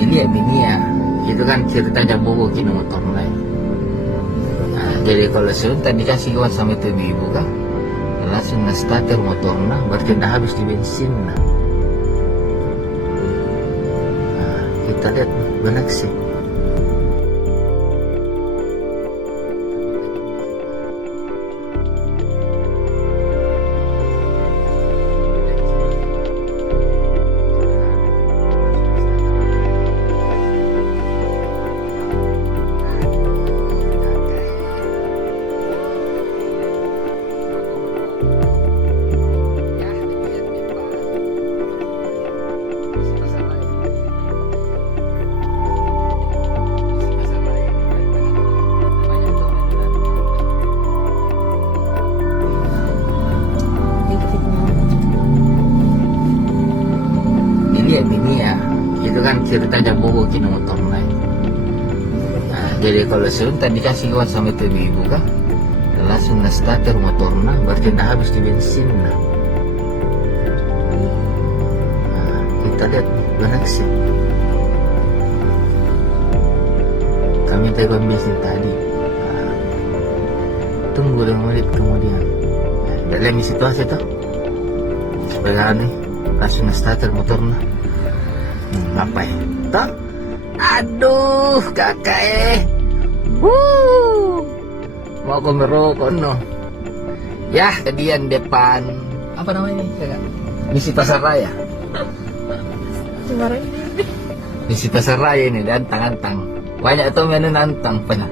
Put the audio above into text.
Ini ya bini ya, itu kan ceritanya bobo kini motor lain. Nah, jadi kalau sebentar dikasih kawan sama itu ibu kan, langsung nge-starter motornya, berarti udah habis di bensin. Nah, kita lihat benar sih. Ini ya, itu kan ceritanya bobo kini motor lain. Nah, jadi kalau sebentar dikasih kawan sama itu ibu kan, langsung nge-starter motornya, berarti udah habis di bensin. Nah, kita lihat benar sih. Kami telepon bensin tadi. Tunggu 5 menit kemudian. Dalam situasi itu, supaya aneh, langsung nge-starter motornya. Apa ya? Toh? Aduh, kakak mau aku merokok no. Ya, kejadian depan apa namanya ini, kakak? Misi Pasar Raya. Misi Pasar Raya ini dan antang. Banyak tuh menu nantang pernah.